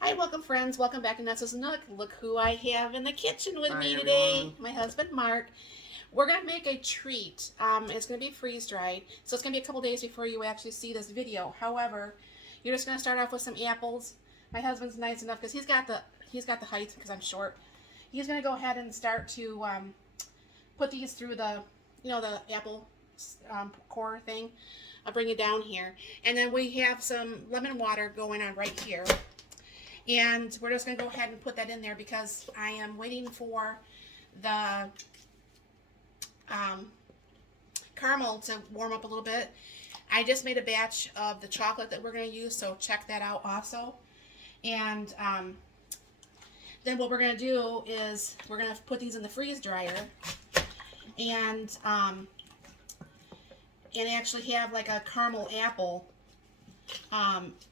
Hi, welcome friends. Welcome back to Nessa's Nook. Look who I have in the kitchen with Hi me today. everyone. My husband Mark. We're gonna make a treat. It's gonna be freeze dried, so it's gonna be a couple days before you actually see this video. However, you're just gonna start off with some apples. My husband's nice enough because he's got the height because I'm short. He's gonna go ahead and start to put these through the apple core thing. I'll bring it down here, and then we have some lemon water going on right here. And we're just going to go ahead and put that in there because I am waiting for the um, caramel to warm up a little bit. I just made a batch of the chocolate that we're going to use, so check that out also. And then what we're going to do is we're going to put these in the freeze dryer and actually have like a caramel apple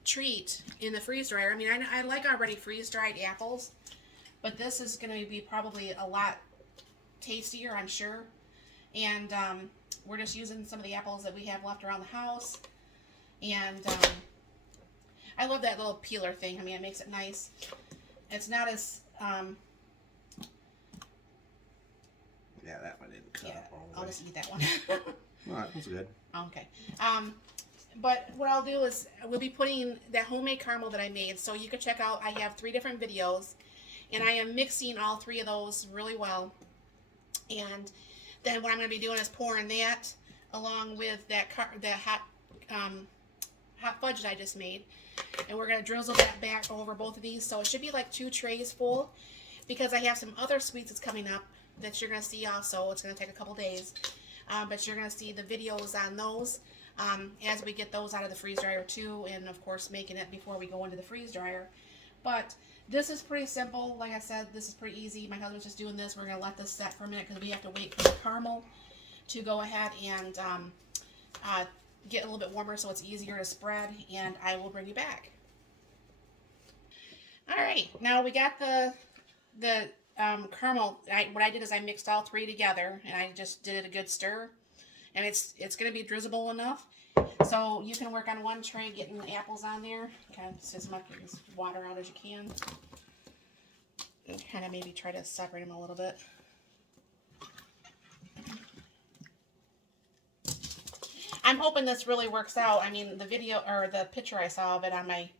treat in the freeze dryer. I mean, I like already freeze dried apples, but this is going to be probably a lot tastier, I'm sure. And we're just using some of the apples that we have left around the house. And I love that little peeler thing. I mean, it makes it nice. It's not as Yeah, that one didn't cut up all the I'll way. just eat that one. All right, that's good. Okay. But what I'll do is we'll be putting that homemade caramel that I made. So you can check out, I have 3 different videos. And I am mixing all 3 of those really well. And then what I'm going to be doing is pouring that along with that hot fudge that I just made. And we're going to drizzle that back over both of these. So it should be like 2 trays full because I have some other sweets that's coming up that you're going to see also. It's going to take a couple days. But you're going to see the videos on those as we get those out of the freeze dryer too. And of course making it before we go into the freeze dryer. But this is pretty simple. Like I said, this is pretty easy. My husband's just doing this. We're going to let this set for a minute because we have to wait for the caramel to go ahead and get a little bit warmer so it's easier to spread. And I will bring you back. All right, now we got the caramel. What I did is I mixed all 3 together and I just did it a good stir. And it's going to be drizzable enough. So you can work on one tray getting the apples on there. Kind of just as much water out as you can. And kind of maybe try to separate them a little bit. I'm hoping this really works out. I mean, the video or the picture I saw of it on my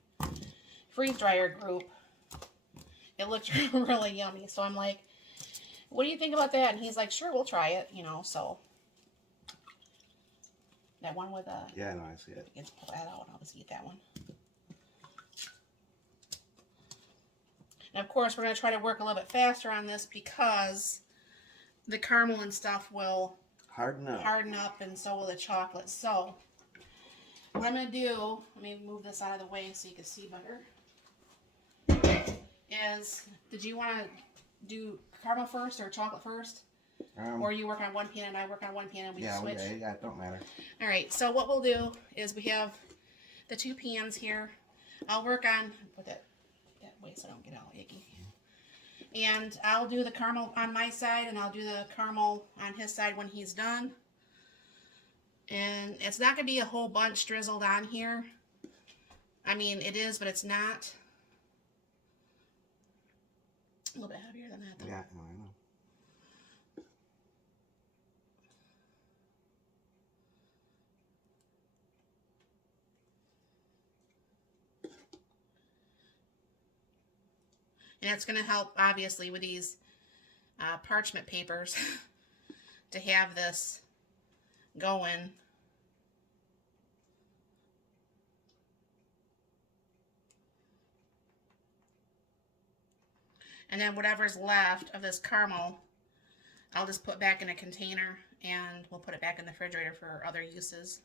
freeze dryer group, it looked really yummy. So I'm like, what do you think about that? And he's like, sure, we'll try it, so. That one with Yeah, no, I see it. let's pull that out and I'll just eat that one. And of course, we're going to try to work a little bit faster on this because the caramel and stuff will harden up, and so will the chocolate. So what I'm going to do, let me move this out of the way so you can see better, is did you want to do caramel first or chocolate first? Or you work on one pan and I work on one pan and we switch? Yeah, it don't matter. All right, so what we'll do is we have the 2 pans here. I'll work on, put that way so I don't get all icky. And I'll do the caramel on my side and I'll do the caramel on his side when he's done. And it's not going to be a whole bunch drizzled on here. I mean, it is, but it's not. A little bit heavier than that, though. Yeah, no, I know. And it's going to help, obviously, with these parchment papers to have this going. And then whatever's left of this caramel, I'll just put back in a container and we'll put it back in the refrigerator for other uses.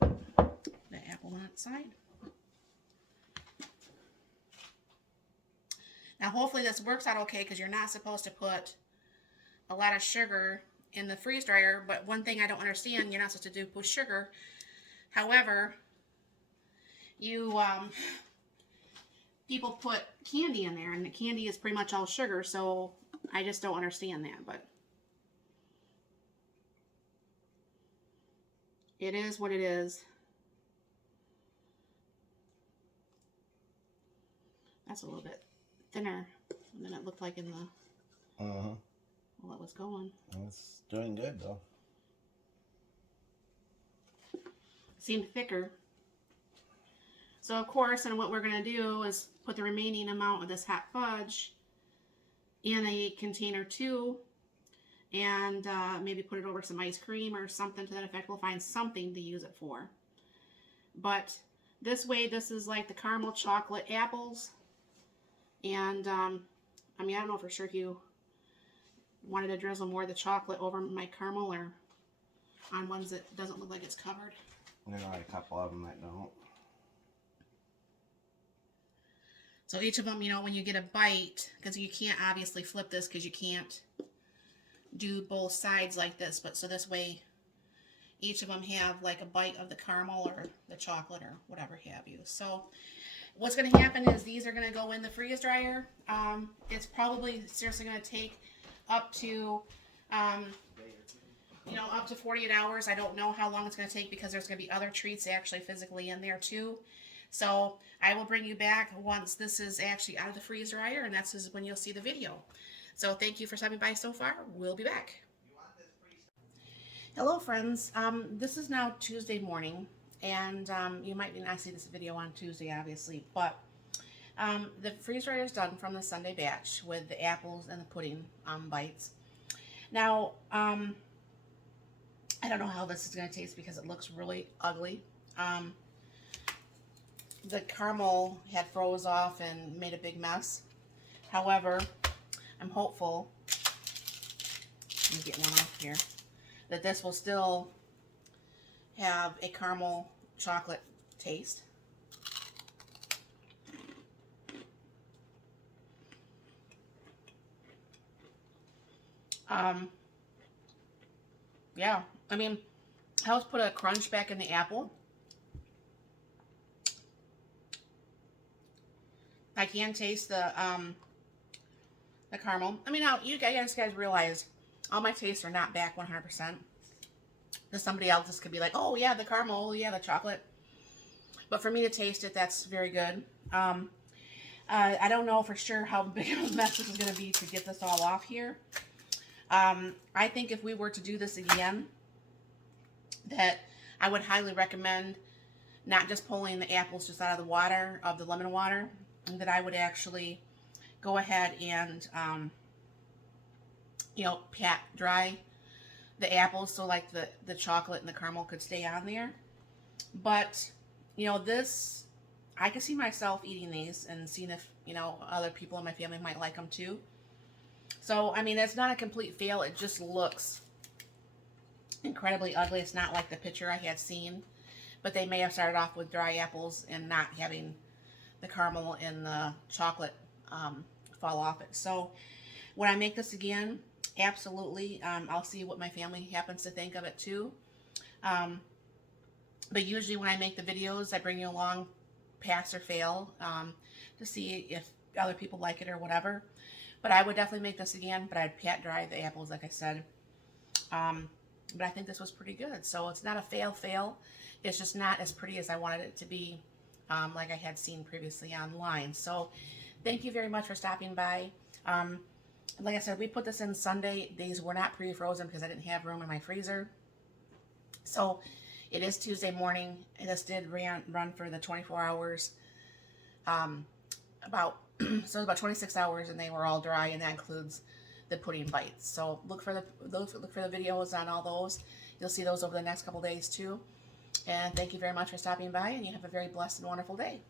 The apple on its side. Now hopefully this works out okay because you're not supposed to put a lot of sugar in the freeze dryer, but one thing I don't understand, you're not supposed to do with sugar. However, people put candy in there and the candy is pretty much all sugar, so I just don't understand that, but it is what it is. That's a little bit thinner than it looked like in the, while it was going. It's doing good though. Seemed thicker. So of course, and what we're going to do is put the remaining amount of this hot fudge in a container too, and maybe put it over some ice cream or something to that effect. We'll find something to use it for. But this way, this is like the caramel chocolate apples. And I mean, I don't know for sure if you wanted to drizzle more of the chocolate over my caramel or on ones that doesn't look like it's covered. There are a couple of them that don't. So each of them, you know, when you get a bite, because you can't obviously flip this because you can't do both sides like this, but so this way each of them have like a bite of the caramel or the chocolate or whatever have you. So what's going to happen is these are going to go in the freeze dryer. It's probably seriously going to take up to, you know, up to 48 hours. I don't know how long it's going to take because there's going to be other treats actually physically in there too. So I will bring you back once this is actually out of the freeze dryer, and that's when you'll see the video. So thank you for stopping by so far. We'll be back. Hello friends. This is now Tuesday morning, and you might not see this video on Tuesday obviously, but the freeze dryer is done from the Sunday batch with the apples and the pudding bites. Now, I don't know how this is going to taste because it looks really ugly. The caramel had froze off and made a big mess. However, I'm hopeful, let me get one off here, that this will still have a caramel chocolate taste. Yeah, I mean, helps put a crunch back in the apple. I can taste the caramel. I mean, now you guys realize all my tastes are not back 100%. Because somebody else just could be like, oh yeah, the caramel, oh yeah, the chocolate. But for me to taste it, that's very good. I don't know for sure how big of a mess this is going to be to get this all off here. I think if we were to do this again, that I would highly recommend not just pulling the apples just out of the water, of the lemon water, that I would actually go ahead and, you know, pat dry the apples so like the chocolate and the caramel could stay on there. But, you know, this, I could see myself eating these and seeing if, you know, other people in my family might like them too. So, I mean, it's not a complete fail. It just looks incredibly ugly. It's not like the picture I had seen. But they may have started off with dry apples and not having the caramel and the chocolate fall off it. So when I make this again, absolutely, I'll see what my family happens to think of it too. But usually when I make the videos, I bring you along, pass or fail, to see if other people like it or whatever. But I would definitely make this again, but I'd pat dry the apples like I said. But I think this was pretty good. So it's not a fail. It's just not as pretty as I wanted it to be, like I had seen previously online. So thank you very much for stopping by. Like I said, we put this in Sunday. These were not pre-frozen because I didn't have room in my freezer. So it is Tuesday morning. This did run for the 24 hours. So it was about 26 hours, and they were all dry, and that includes the pudding bites. So look for the videos on all those. You'll see those over the next couple days too. And thank you very much for stopping by, and you have a very blessed and wonderful day.